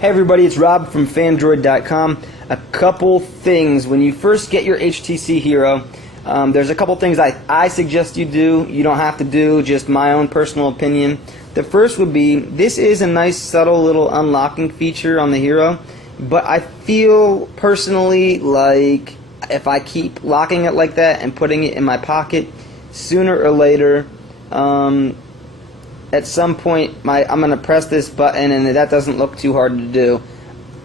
Hey everybody, it's Rob from Fandroid.com. A couple things. When you first get your HTC Hero, there's a couple things I suggest you do. You don't have to do, just my own personal opinion. The first would be, this is a nice subtle little unlocking feature on the Hero, but I feel personally like if I keep locking it like that and putting it in my pocket, sooner or later, at some point I'm going to press this button and that doesn't look too hard to do.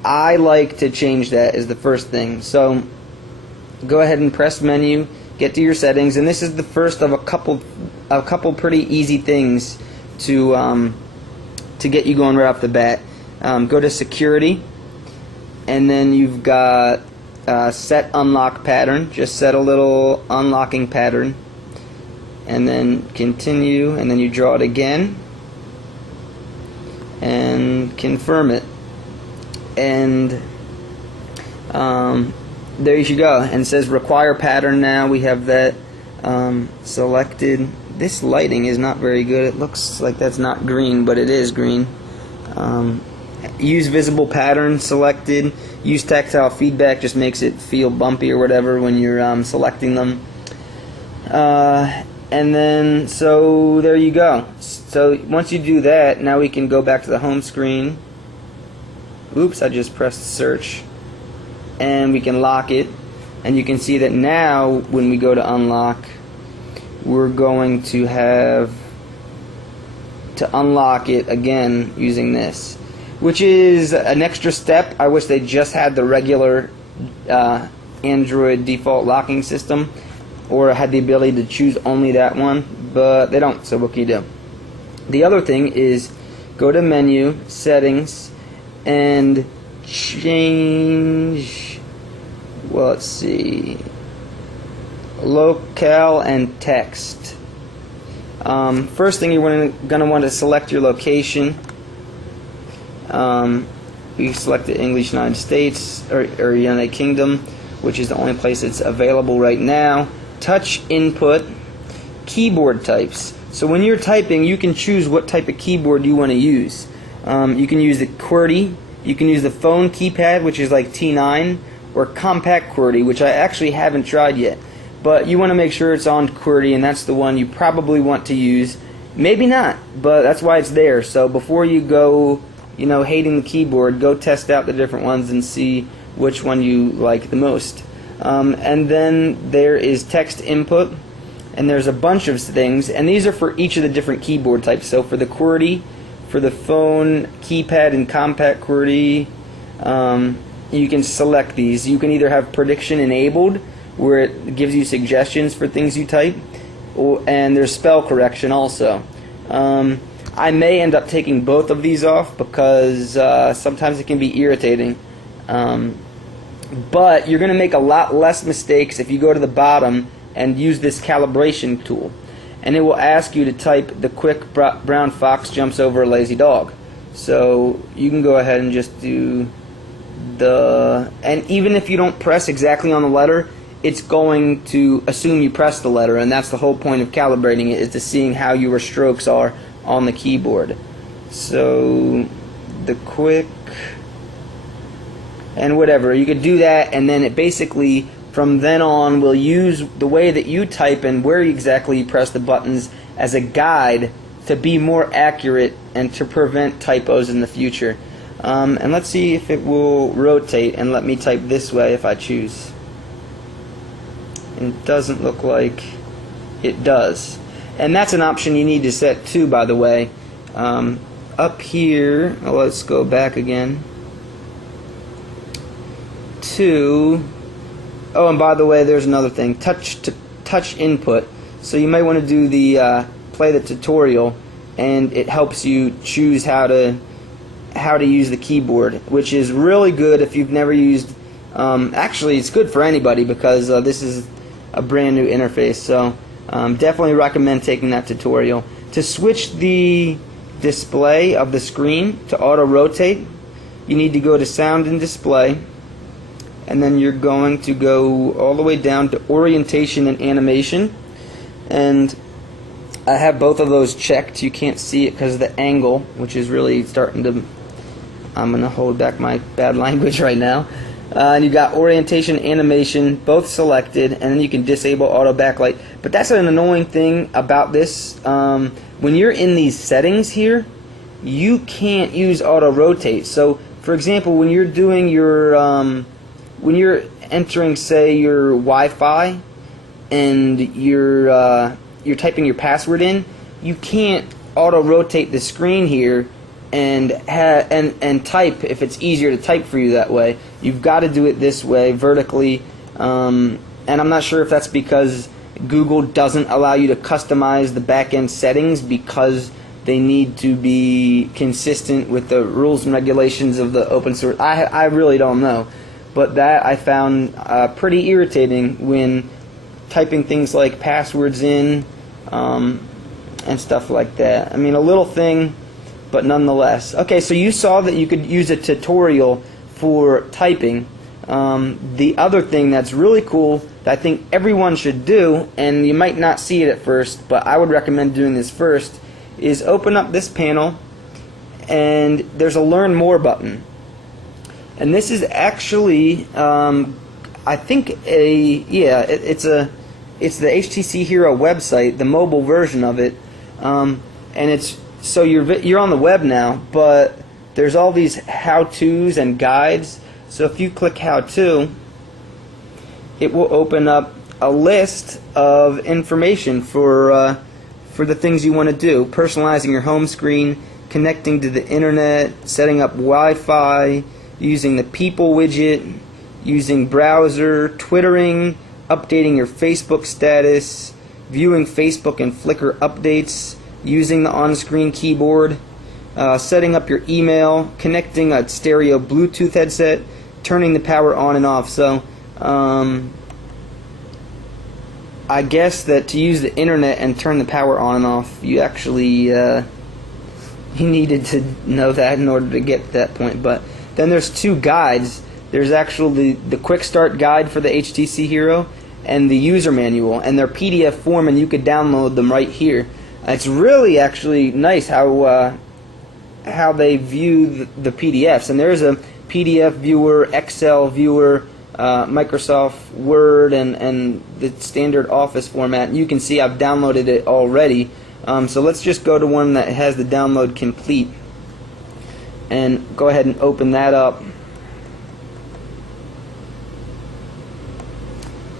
I like to change that is the first thing. So go ahead and press menu, get to your settings, and this is the first of a couple pretty easy things to get you going right off the bat. Go to security, and then you've got set unlock pattern. Just set a little unlocking pattern, and then continue, and then you draw it again and confirm it, and there you go. And it says require pattern. Now we have that selected. This lighting is not very good. It looks like that's not green, but it is green. Use visible pattern selected. Use tactile feedback, just makes it feel bumpy or whatever when you're selecting them. And then, so there you go. So once you do that, now we can go back to the home screen. Oops, I just pressed search. And we can lock it. And you can see that now, when we go to unlock, we're going to have to unlock it again using this, which is an extra step. I wish they just had the regular Android default locking system, or had the ability to choose only that one, but they don't, so what can you do? The other thing is go to menu, settings, and change, well, let's see, locale and text. First thing, you're going to want to select your location. You select the English United States or United Kingdom, which is the only place it's available right now. Touch input, keyboard types. So when you're typing, you can choose what type of keyboard you want to use. You can use the QWERTY, you can use the phone keypad, which is like T9, or compact QWERTY, which I actually haven't tried yet. But you want to make sure it's on QWERTY, and that's the one you probably want to use. Maybe not, but that's why it's there. So before you go, hating the keyboard, go test out the different ones and see which one you like the most. And then there is text input, and there's a bunch of things, and these are for each of the different keyboard types. So for the QWERTY, for the phone keypad and compact QWERTY, you can select these. You can either have prediction enabled, where it gives you suggestions for things you type, and there's spell correction also. I may end up taking both of these off because sometimes it can be irritating. But you're going to make a lot less mistakes if you go to the bottom and use this calibration tool. And it will ask you to type the quick brown fox jumps over a lazy dog. So you can go ahead and just do and even if you don't press exactly on the letter, it's going to assume you press the letter, and that's the whole point of calibrating it, is to seeing how your strokes are on the keyboard. So the quick and whatever, you could do that, and then it basically from then on will use the way that you type and where exactly you press the buttons as a guide to be more accurate and to prevent typos in the future. And let's see if it will rotate and let me type this way if I choose. And it doesn't look like it does. And that's an option you need to set too, by the way. Up here, let's go back again to, oh, and by the way, there's another thing, touch input. So you may want to do the play the tutorial, and it helps you choose how to use the keyboard, which is really good if you've never used. Actually, it's good for anybody because this is a brand new interface. So definitely recommend taking that tutorial. To switch the display of the screen to auto rotate, you need to go to sound and display, and then you're going to go all the way down to orientation and animation, and I have both of those checked. You can't see it because of the angle, which is really starting to I'm going to hold back my bad language right now. And you got orientation, animation, both selected, and then you can disable auto backlight. But that's an annoying thing about this. When you're in these settings here, you can't use auto rotate. So, for example, when you're doing your, when you're entering, say, your Wi-Fi, and you're typing your password in, you can't auto rotate the screen here and type if it's easier to type for you that way. You've got to do it this way, vertically, and I'm not sure if that's because Google doesn't allow you to customize the back-end settings because they need to be consistent with the rules and regulations of the open source. I really don't know, but that I found pretty irritating when typing things like passwords in and stuff like that. I mean, a little thing, but nonetheless. Okay, so you saw that you could use a tutorial for typing. The other thing that's really cool that I think everyone should do, and you might not see it at first, but I would recommend doing this first, is open up this panel, and there's a Learn More button. And this is actually, I think, it's the HTC Hero website, the mobile version of it, and it's so you're on the web now, but there's all these how-tos and guides. So if you click how-to, it will open up a list of information for the things you want to do: personalizing your home screen, connecting to the internet, setting up Wi-Fi, using the People widget, using browser, twittering, updating your Facebook status, viewing Facebook and Flickr updates, using the on-screen keyboard, setting up your email, connecting a stereo Bluetooth headset, turning the power on and off. So I guess that to use the internet and turn the power on and off, you actually you needed to know that in order to get to that point. But then there's two guides. There's actually the quick start guide for the HTC Hero and the user manual, and they're PDF form, and you could download them right here. It's really actually nice how they view the PDFs, and there's a PDF viewer, Excel viewer, Microsoft Word, and the standard Office format. And you can see I've downloaded it already. So let's just go to one that has the download complete, and go ahead and open that up.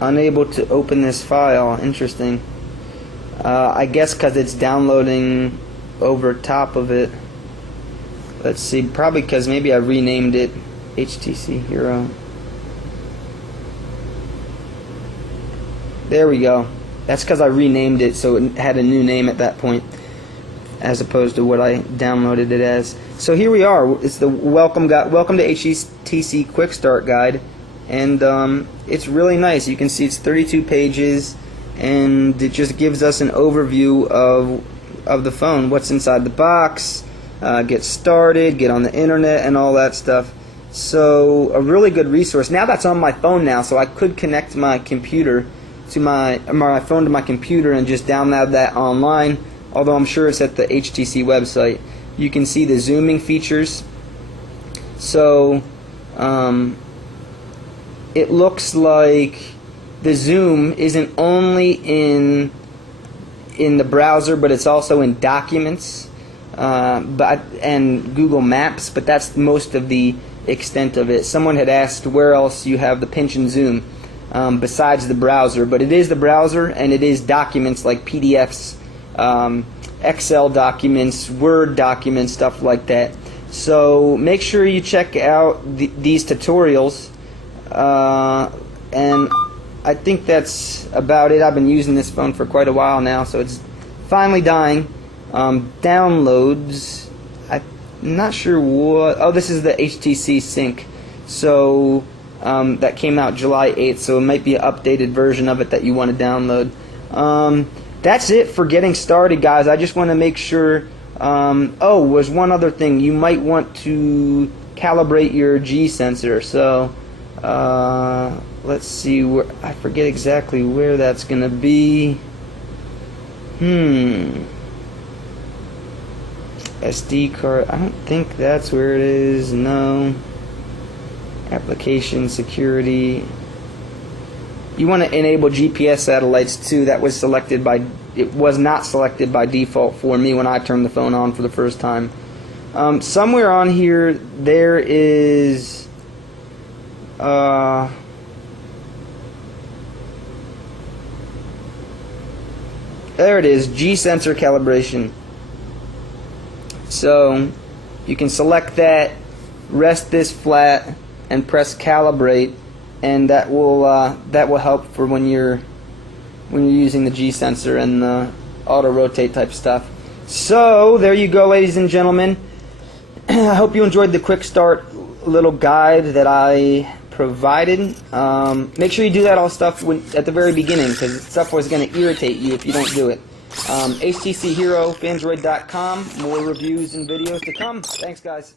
Unable to open this file. Interesting. I guess because it's downloading over top of it. Let's see, probably because maybe I renamed it HTC Hero. There we go. That's because I renamed it, so it had a new name at that point, as opposed to what I downloaded it as. So here we are. It's the welcome to HTC Quick Start Guide, and it's really nice. You can see it's 32 pages, and it just gives us an overview of the phone, what's inside the box, get started, get on the internet, and all that stuff. So a really good resource. Now that's on my phone now, so I could connect my computer to my phone to my computer and just download that online, although I'm sure it's at the HTC website. You can see the zooming features. So it looks like the zoom isn't only in the browser, but it's also in Documents and Google Maps, but that's most of the extent of it. Someone had asked where else you have the pinch and zoom besides the browser, but it is the browser, and it is documents like PDFs, Excel documents, Word documents, stuff like that. So make sure you check out these tutorials, and I think that's about it. I've been using this phone for quite a while now, so it's finally dying. Downloads, I'm not sure what. Oh, this is the HTC Sync. So that came out July 8th, so it might be an updated version of it that you want to download. That's it for getting started, guys. I just want to make sure. Oh, was one other thing. You might want to calibrate your G sensor. So let's see where. I forget exactly where that's going to be. SD card. I don't think that's where it is. No. Application security. You want to enable GPS satellites too. That was selected by. It was not selected by default for me when I turned the phone on for the first time. Somewhere on here there is. There it is. G sensor calibration. So you can select that, rest this flat, and press calibrate, and that will help for when you're using the G sensor and the auto rotate type stuff. So there you go, ladies and gentlemen. I hope you enjoyed the quick start little guide that I provided. Make sure you do that all stuff at the very beginning, because stuff was going to irritate you if you don't do it. HTC Hero, Android.com. More reviews and videos to come. Thanks, guys.